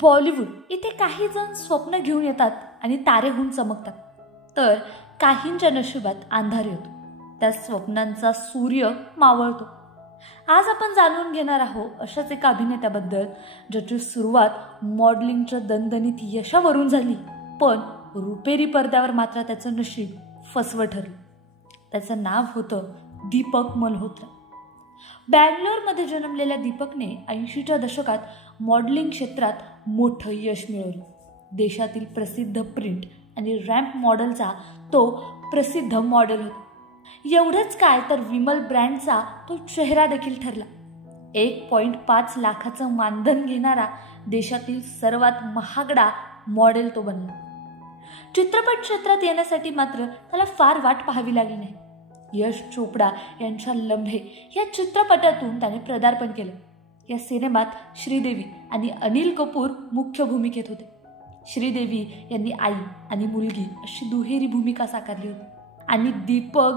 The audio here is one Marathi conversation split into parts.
बॉलिवूड इथे काही जण स्वप्न घेऊन येतात आणि तारेहून चमकतात, तर काहींच्या नशिबात अंधार येतो. त्या स्वप्नांचा सूर्य मावळतो. आज आपण जाणून घेणार आहोत अशाच एका अभिनेत्याबद्दल ज्याची सुरुवात मॉडेलिंगच्या दणदणीत यशावरून झाली, पण रुपेरी पडद्यावर मात्र त्याचं नशीब फसवं ठरलं. त्याचं नाव होतं दीपक मल्होत्रा. बँगलोरमध्ये जन्मलेल्या दीपकने 80च्या दशकात मॉडेलिंग क्षेत्रात मोठं यश मिळवलं. देशातील प्रसिद्ध प्रिंट आणि रॅम्प मॉडेलचा तो प्रसिद्ध मॉडेल होता. एवढंच काय तर विमल ब्रँडचा तो चेहरा देखील ठरला. 1.5 लाखाचं मानधन घेणारा देशातील सर्वात महागडा मॉडेल तो बनला. चित्रपट क्षेत्रात येण्यासाठी मात्र त्याला फार वाट पाहावी लागली नाही. यश चोपडा यांच्या लम्हे या चित्रपटातून त्याने पदार्पण केलं. या सिनेमात श्रीदेवी आणि अनिल कपूर मुख्य भूमिकेत होते. श्रीदेवी यांनी आई आणि मुलगी अशी दुहेरी भूमिका साकारली होती आणि दीपक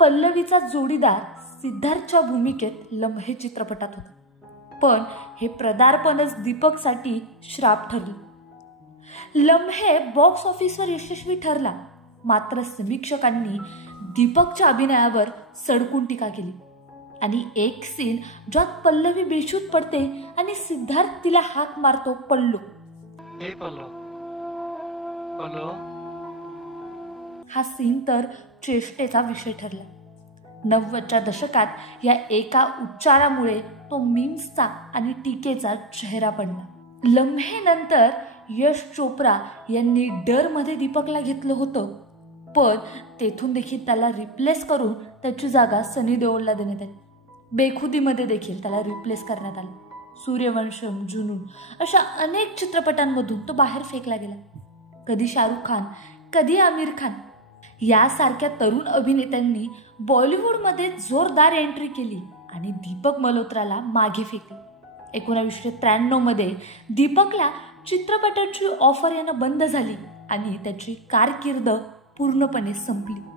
पल्लवीचा जोडीदार सिद्धार्थच्या भूमिकेत लम्हे चित्रपटात होता. पण हे पदार्पणच दीपकसाठी श्राप ठरले. लम्हे बॉक्स ऑफिसवर यशस्वी ठरला, मात्र समीक्षकांनी दीपकच्या अभिनयावर सडकून टीका केली आणि एक सीन ज्यात पल्लवी बेशुद्ध पडते आणि सिद्धार्थ तिला हाक मारतो, पल्लू. हा सीन तर चेष्टेचा विषय ठरला. 90च्या दशकात या एका उच्चारामुळे तो मीम्सचा आणि टीकेचा चेहरा पडला. लम्हेनंतर यश चोपडा यांनी डरमध्ये दीपकला घेतलं होतं, पण तेथून देखील त्याला रिप्लेस करून त्याची जागा सनी देओलला देण्यात आली. बेखुदीमध्ये देखील त्याला रिप्लेस करण्यात आलं. सूर्यवंशम, जुनून अशा अनेक चित्रपटांमधून तो बाहेर फेकला गेला. कधी शाहरुख खान, कधी आमिर खान यासारख्या तरुण अभिनेत्यांनी बॉलिवूडमध्ये जोरदार एंट्री केली आणि दीपक मल्होत्राला मागे फेकले. 1993 मध्ये दीपकला चित्रपटाची ऑफर येणं बंद झाली आणि त्याची कारकीर्द पूर्णपणे संपली.